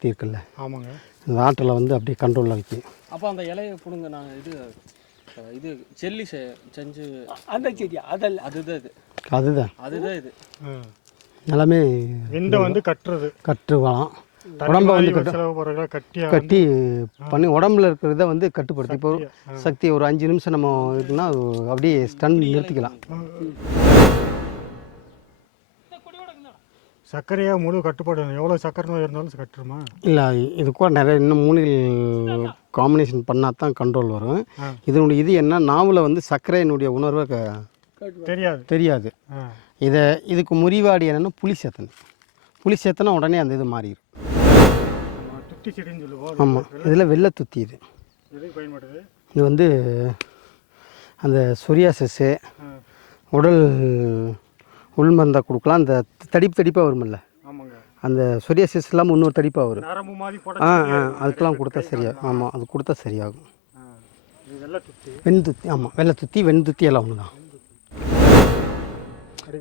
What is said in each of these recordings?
சக்தி இருக்குல்ல. ஆமாங்க. இந்த ஆற்றலை வந்து அப்படியே கண்ட்ரோலில் வைக்கும். அப்போ அந்த இலையை பிடுங்க நான் இது இது செல்லி செ- செஞ்சு அந்த செடி அதல்ல அதுதான் இது. அதுதான். அதுதான் இது. எல்லாமே விண்டை வந்து கட்டுறது. கட்டுவாலாம் உடம்ப வந்து கட்டு கட்டி பண்ணி உடம்புல இருக்கிறத வந்து கட்டுப்படுத்தி. இப்போ சக்தி ஒரு அஞ்சு நிமிஷம் நம்ம இருக்குன்னா அது அப்படியே ஸ்டன் நிறுத்திக்கலாம். சர்க்கரையா முழு கட்டுப்பாடு எவ்வளோ சர்க்கரை நோய் இருந்தாலும் கட்டுருமா இல்லை இது கூட நிறைய இன்னும் மூலிகள் காம்பினேஷன் பண்ணால் தான் கண்ட்ரோல் வரும். இதனுடைய இது என்ன? நாவில் வந்து சர்க்கரையினுடைய உணர்வை க- தெரியாது. தெரியாது. இதை இதுக்கு முறிவாடி என்னென்னா புளி சேத்தணும் புளி சேத்தனா உடனே அந்த இது மாறிடும் ஆமாம் இதில் வெள்ளை துத்தி இது. இது வந்து அந்த சொரியாசஸ்ஸு ஆ. உடல் உள்மருந்தாக கொடுக்கலாம். அந்த தடிப்பு தடிப்பாக வரும்ல. ஆமாங்க. அந்த சொரியாசிஸ் இல்லாமல் இன்னொரு தடிப்பாக வரும். ஆ ஆ அதுக்கெல்லாம் கொடுத்தா சரியா ஆமாம் அது கொடுத்தா சரியாகும். ஆ, இது வெள்ளை துட்டி வெண் துத்தி ஆமாம் வெள்ளை துத்தி வெண் துத்தி எல்லாம் ஒன்று தான்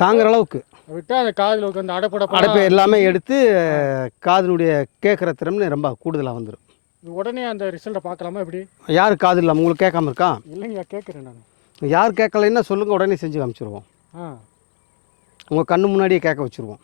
தாங்குற அளவுக்கு. விட்டா அந்த காதில் உட்காந்து அடைப்பட அடைப்பு எல்லாமே எடுத்து காதினுடைய கேட்குற திறமை ரொம்ப கூடுதலாக வந்துடும் உடனே அந்த ரிசல்ட்டை பார்க்கலாமா எப்படி? யார் காது இல்லாமல் உங்களுக்கு கேட்காம இருக்கா? இல்லைங்க கேட்குறேன் நான். யார் கேட்கலைன்னா சொல்லுங்கள் உடனே செஞ்சு காமிச்சிருவோம். ஆ. உங்கள் கண்ணு முன்னாடியே கேட்க வச்சுருவோம்.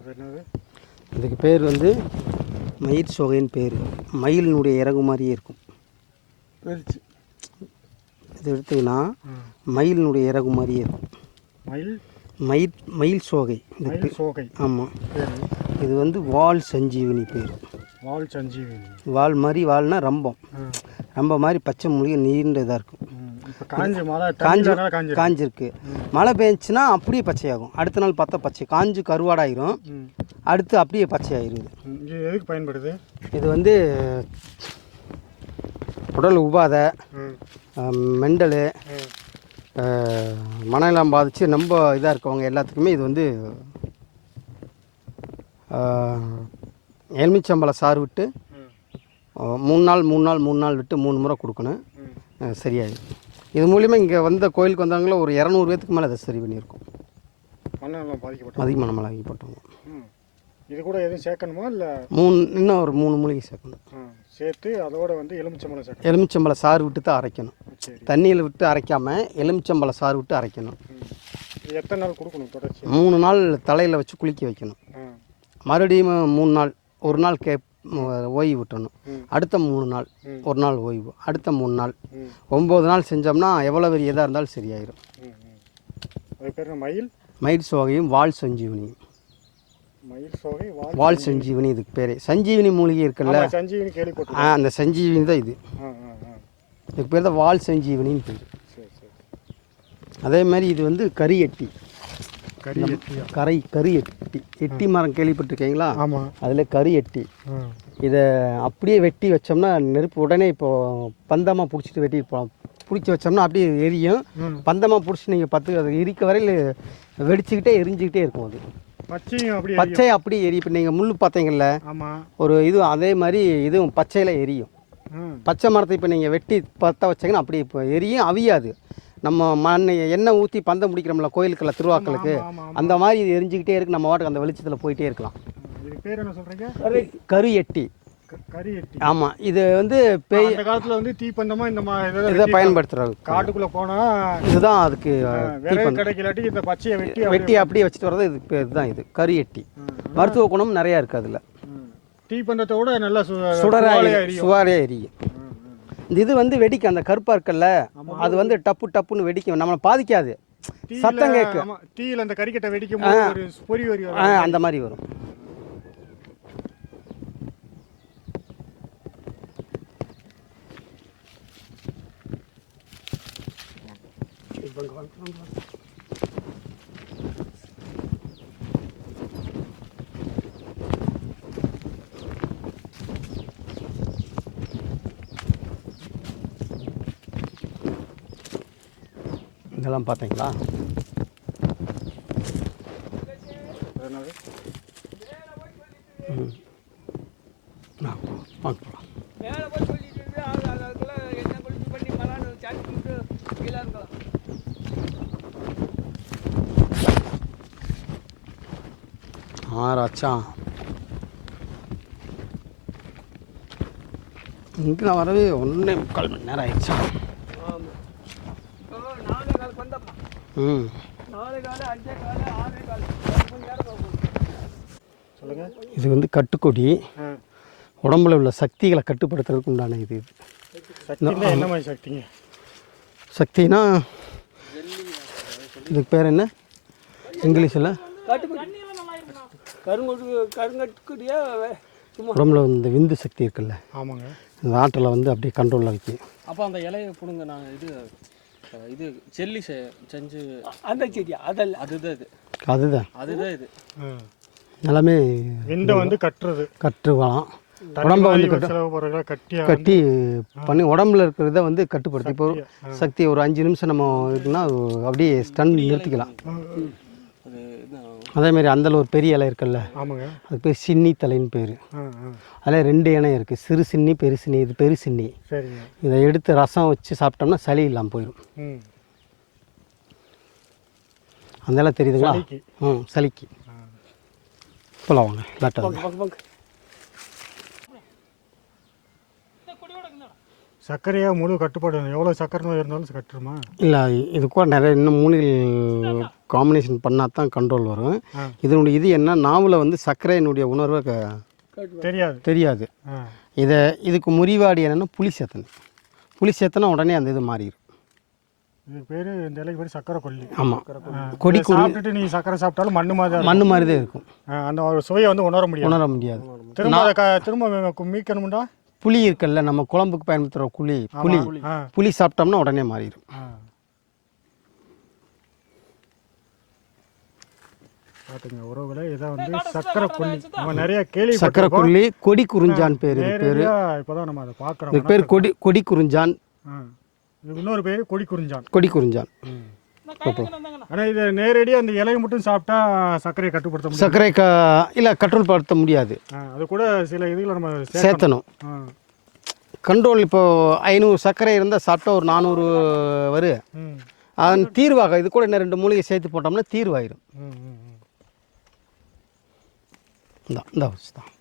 அது என்னது? இதுக்கு பேர் வந்து மயில் சோகைன்னு பேர். மயிலினுடைய இறகு மாதிரியே இருக்கும் இது எடுத்தீங்கன்னா. மயிலினுடைய இறகு மாதிரியே இருக்கும். மயில்? மயில் மயில் சோகை. இது சோகை. ஆமாம் இது வந்து வால் சஞ்சீவினி பேர். வால் சஞ்சீவினி. வால் மாதிரி வால்னா ரம்பம். ம் ரம்பம் மாதிரி பச்சை மூலிகை நீண்ட இதாக இருக்கும். காஞ்சி மழை காஞ்சி காஞ்சி காஞ்சி காஞ்சிருக்கு. மழை பெஞ்சுன்னா அப்படியே பச்சையாகும். அடுத்த நாள் பார்த்தா பச்சை. காஞ்சு கருவாடாயிரும். அடுத்து அப்படியே பச்சையாயிருது. இது. எதுக்கு பயன்படுது? இது வந்து உடல் உபாதை மெண்டலு மனநலம் பாதித்து ரொம்ப இதாக இருக்கவங்க எல்லாத்துக்குமே இது வந்து அஹ், எலுமிச்சம்பழ சாறு விட்டு மூணு நாள் மூணு நாள் மூணு நாள் விட்டு மூணு முறை கொடுக்கணும். சரியாயிடும் இது மூலிமா இங்கே வந்த கோயிலுக்கு வந்தவங்கள ஒரு இரநூறு பேத்துக்கு மேலே அதை சரி பண்ணியிருக்கோம். மண்ணெல்லாம் பாதிக்கப்பட்டது? அதிகமான மிளகி போட்டவங்க ம். இது கூட எதுவும் சேர்க்கணுமா இல்லை? மூணு இன்னும் ஒரு மூணு மூலிகை சேர்க்கணும். சேர்த்து அதோட வந்து எலுமிச்சம்பழம் சேர்க்கணும். எலுமிச்சம்பழ சாறு விட்டு தான் அரைக்கணும் தண்ணியில் விட்டு அரைக்காமல் எலுமிச்சம்பழ சாறு விட்டு அரைக்கணும். எத்தனை நாள் கொடுக்கணும் தொடர்ச்சி மூணு நாள் தலையில் வச்சு குளிக்க வைக்கணும். மறுபடியும் மூணு நாள் ஒரு நாள் கே ம், ஓய்வு விட்டணும். அடுத்த மூணு நாள். ஒரு நாள் ஓய்வு. அடுத்த மூணு நாள். ஒம்பது நாள் செஞ்சோம்னா எவ்வளோ பெரிய இதாக இருந்தாலும் சரியாயிடும்? மயில்? மயில் சோகையும் வால் சஞ்சீவனியும். வால் சஞ்சீவனி. இதுக்கு பேர். சஞ்சீவனி மூலிகை இருக்குல்ல? ஆ அந்த சஞ்சீவனி தான் இது. இதுக்கு பேர் தான் வால் சஞ்சீவனின்னு பேர். அதே மாதிரி இது வந்து கரி எட்டி கறி கரை கரி எட்டி. எட்டி மரம் கேள்விப்பட்டிருக்கீங்களா? ஆமாம் அதில் கரி எட்டி. இதை அப்படியே வெட்டி வச்சோம்னா நெருப்பு உடனே இப்போ பந்தமாக பிடிச்சிட்டு வெட்டி போகலாம் பிடிச்சி வச்சோம்னா அப்படியே எரியும். பந்தமாக பிடிச்சி நீங்கள் பத்து அது எரிக்க வரையில் வெடிச்சுக்கிட்டே எரிஞ்சுக்கிட்டே இருக்கும் அது. பச்சை அப்படியே எரி இப்போ நீங்கள் முள் பார்த்தீங்கல்ல ஒரு இது அதே மாதிரி இதுவும் பச்சையில் எரியும். பச்சை மரத்தை இப்போ நீங்கள் வெட்டி பற்ற வச்சீங்கன்னா அப்படியே இப்போ எரியும் அவியாது. நம்ம மண் எண்ணெய் ஊற்றி பந்தம் பிடிக்கிறோம்ல கோயிலுக்குள்ள திருவாக்களுக்கு. அந்த மாதிரி இது எரிஞ்சுக்கிட்டே இருக்கு. நம்ம வாட்டுக்கு அந்த வெளிச்சத்தில் போயிட்டே இருக்கலாம். பேர் என்ன சொல்கிறீங்க கரு எட்டி. ஆமாம் இது வந்து பேய் காலத்தில் வந்து தீப்பந்தமா இந்த மா இதெல்லாம் இதை பயன்படுத்துகிறாங்க காட்டுக்குள்ளே போனால் இதுதான் அதுக்கு கிடைக்கலாட்டி இந்த பச்சையை வெட்டி வெட்டி அப்படியே வச்சுட்டு வர்றது இதுக்கு இதுதான் இது. கரு எட்டி. மருத்துவ குணம் நிறையா இருக்குது அதில். விட நல்லா சு சுடரா சுவாலையா எரியும். சுவாரே எரியும். இந்த இது வந்து வெடிக்கும் அந்த கருப்பாக இருக்கல்ல அது வந்து டப்பு டப்புன்னு வெடிக்கும். நம்மளை பாதிக்காது. சத்தம் கேட்கும் டீயில் அந்த கறிக்கட்டை வெடிக்கும் பொறி வரி அந்த மாதிரி வரும். விட்டு கீழே இருக்கலாம் ஆறாச்சா இங்கே நான் வரவே ஒன்றே முக்கால் மணி நேரம் ஆயிடுச்சா ஆமாம் இப்போ நாலே காலுக்கு வந்தப்பா ம் நாலு காலு அஞ்சே காலு ஆறே காலு ஒரு மணி நேரம் போகும். சொல்லுங்க. இது வந்து கட்டுக்கொடி. உடம்புல உள்ள சக்திகளை கட்டுப்படுத்துறதுக்கு உண்டான இது என்ன மாதிரி சக்திங்க? சக்தினா இதுக்கு பேர் என்ன? இங்கிலீஷில்? உடம்புல இந்த விந்து சக்தி இருக்குல்ல. ஆமாங்க. இந்த ஆற்றலை வந்து அப்படியே கண்ட்ரோலில் வைக்கும். அப்போ அந்த இலையை பிடுங்க நாங்கள் இது இது செல்லி செஞ்சு அந்த செடியா அதல்ல அதுதான் இது. அதுதான். அதுதான் இது. எல்லாமே விண்டை வந்து கட்டுறது. கட்டுவாலாம் தண்ணி உடம்ப வந்து கட்டு கட்டி பண்ணி உடம்புல இருக்கிறத வந்து கட்டுப்படுத்தி. இப்போ சக்தி ஒரு அஞ்சு நிமிஷம் நம்ம இருக்குன்னா அப்படியே ஸ்டன் நிறுத்திக்கலாம். அது இது அதே மாதிரி அந்தல ஒரு பெரிய இலை இருக்குல்ல ஆமாங்க. அது பேர் சின்னி தலைன்னு பேர். அதில் ரெண்டு இலை இருக்குது சிறு சின்னி பெரு சின்னி. இது பெரு சின்னி. சரிங்க. இதை எடுத்து ரசம் வச்சு சாப்பிட்டோம்னா சளி இல்லாமல் போயிடும் அந்த இலை தெரியுதுங்களா. ம் சளிக்கு. போலாம் வாங்க லேட்டாக பங்கு பங்கு சர்க்கரையா முழு கட்டுப்பாடு எவ்வளோ சர்க்கரை நோய் இருந்தாலும் கட்டுருமா? இல்லை இது கூட நிறைய இன்னும் மூலிகள் காம்பினேஷன் பண்ணால் தான் கண்ட்ரோல் வரும். இதனுடைய இது என்ன நாவில் வந்து சர்க்கரையினுடைய உணர்வை க- தெரியாது. தெரியாது. இதை இதுக்கு முறிவாடி என்னென்னா புளி சேத்தணும் புளி சேத்தனா உடனே அந்த இது மாறிடும் இது பேர் இந்த இலைக்கு பேர் சர்க்கரை கொல்லி. ஆமாம். கொடி சாப்பிட்டுட்டு நீ சர்க்கரை சாப்பிட்டாலும் மண்ணு மாதிரி. மண் மாதிரி தான் இருக்கும். அந்த சுவையை வந்து உணர முடியாது. உணர முடியாது. திரும்ப திரும்ப மீட்கணும்டா புளி இருக்குல்ல நம்ம குழம்புக்கு பயன்படுத்துகிற புளி புளி. புளி. சாப்பிட்டோம்னா உடனே மாறிடும். பார்த்துங்க உறவுகளை இதை வந்து சர்க்கரை கொல்லி நம்ம நிறைய கேள்வி சக்கரை கொல்லி கொடி குறிஞ்சான் பேர் இது பேர். நேரடியா இப்போதான் நம்ம அதை பார்க்குறோம் இதுக்கு பேர் கொடி கொடி குறிஞ்சான். இது இன்னொரு பேர் கொடி குறிஞ்சான். கொடி குறிஞ்சான். ஆனால் இதை நேரடியாக அந்த இலையை மட்டும் சாப்பிட்டா சர்க்கரையை கட்டுப்படுத்த முடியும் சர்க்கரை க இல்லை கண்ட்ரோல் படுத்த முடியாது அது கூட சில இதுகளை நம்ம. சேர்த்தணும். கண்ட்ரோல் இப்போ ஐநூறு சர்க்கரை இருந்தால் சாப்பிட்டா ஒரு நானூறு வரும் ம். அதன் தீர்வாக இது கூட இன்னும் ரெண்டு மூலிகை சேர்த்து போட்டோம்னா தீர்வாயிடும் ம் ம் ம். இந்த இந்த தான்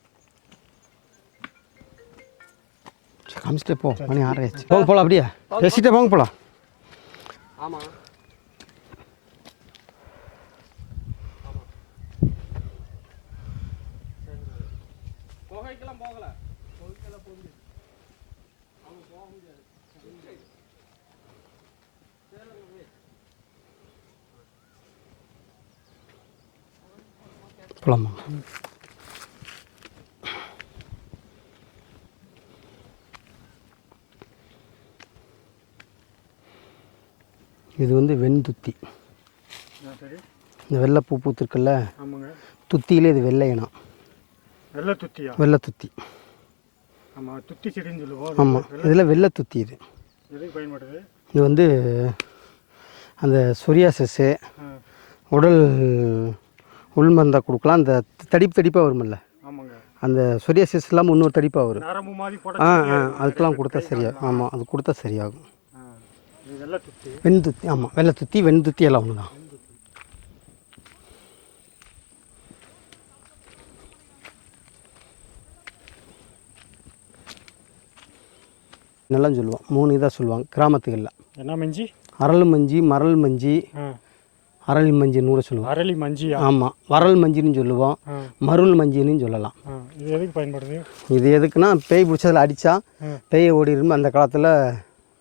காமிச்சிட்டே போ. மணி ஆறாயிடுச்சு போங்க போகலாம் அப்படியே. பேசிட்டே போங்க போகலாம் ஆமாம் போகலாமா இது வந்து வெண்துத்தி இந்த வெள்ளை பூ பூத்துருக்குல்ல? துத்தியிலே இது வெள்ளை இனம். வெள்ளை துத்தியா? வெள்ளை துத்தி. ஆமாம் துத்தி செடின்னு சொல்லுவோம். ஆமாம் இதில் வெள்ளை துத்தி இது. பயன்படுது? இது வந்து அந்த சொரியாசஸ்ஸு ஆ. உடல் உள்மருந்தாக கொடுக்கலாம். அந்த தடிப்பு தடிப்பாக வருமில்ல அந்த சொரியாசிஸ் இல்லாமல் இன்னொரு தடிப்பாக வரும். ஆ ஆ அதுக்கெல்லாம் கொடுத்தா சரியாகும் ஆமாம் அது கொடுத்தா சரியாகும். ஆ இது வெள்ளை துத்தி. வெண் துத்தி ஆமாம் வெள்ளை துத்தி வெண் துத்தி எல்லாம் ஒன்று தான். நல்லா சொல்லுவோம். மூணு இதாக சொல்லுவாங்க கிராமத்துகளில். என்ன மஞ்சி? அரள் மஞ்சி மரல் மஞ்சி அரளி மஞ்சின்னு கூட சொல்லுவோம். அரளி மஞ்சியா? ஆமாம் வரல் மஞ்சின்னு சொல்லுவோம். மருள் மஞ்சின்னு சொல்லலாம். இது எதுக்கு பயன்படுது இது எதுக்குன்னா பேய் பிடிச்சதில் அடித்தா. பேயை ஓடிடும் அந்த காலத்தில்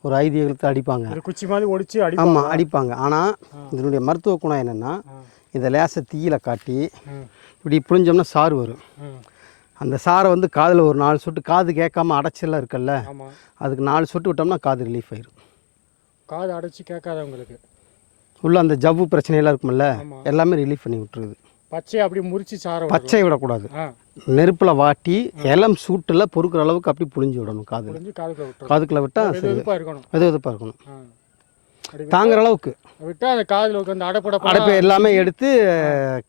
ஒரு ஐதீகத்தை அடிப்பாங்க. குச்சி மாதிரி ஒடிச்சு அடி ஆமாம் அடிப்பாங்க. ஆனால் இதனுடைய மருத்துவ குணம் என்னென்னா இதை லேசை தீயில காட்டி இப்படி புழிஞ்சோம்னா சாறு வரும். அந்த சாரை வந்து காதில் ஒரு நாலு சொட்டு காது கேட்காம அடைச்செல்லாம் இருக்குல்ல அதுக்கு நாலு சொட்டு விட்டோம்னா காது ரிலீஃப் ஆயிரும். காது அடைச்சி கேட்காத உங்களுக்கு உள்ள அந்த ஜவ்வு பிரச்சனையெல்லாம் இருக்கும்ல ஆமா. எல்லாமே ரிலீஃப் பண்ணி விட்டுருது. பச்சையை அப்படி முறிச்சு சார. பச்சை விடக்கூடாது. நெருப்பில் வாட்டி இளம் சூட்டில் பொறுக்கிற அளவுக்கு அப்படி புழிஞ்சு விடணும் புரிஞ்சு காதுக்குள்ள விட்டால் வெது வெதுப்பாக இருக்கணும். தாங்குற அளவுக்கு. விட்டா அந்த காதில் உட்காந்து அடைப்பட அடைப்பை எல்லாமே எடுத்து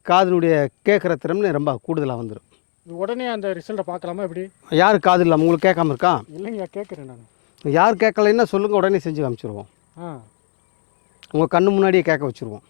காதினுடைய கேட்குற திறமை ரொம்ப கூடுதலாக வந்துடும் உடனே அந்த ரிசல்ட்டை பார்க்கலாமா எப்படி? யார் காது இல்லாமல் உங்களுக்கு கேட்காம இருக்கா? இல்லைங்க கேட்குறேன் நான். யார் கேட்கலைன்னா சொல்லுங்கள் உடனே செஞ்சு காமிச்சிருவோம். ஆ. உங்கள் கண்ணு முன்னாடியே கேட்க வச்சுருவோம்.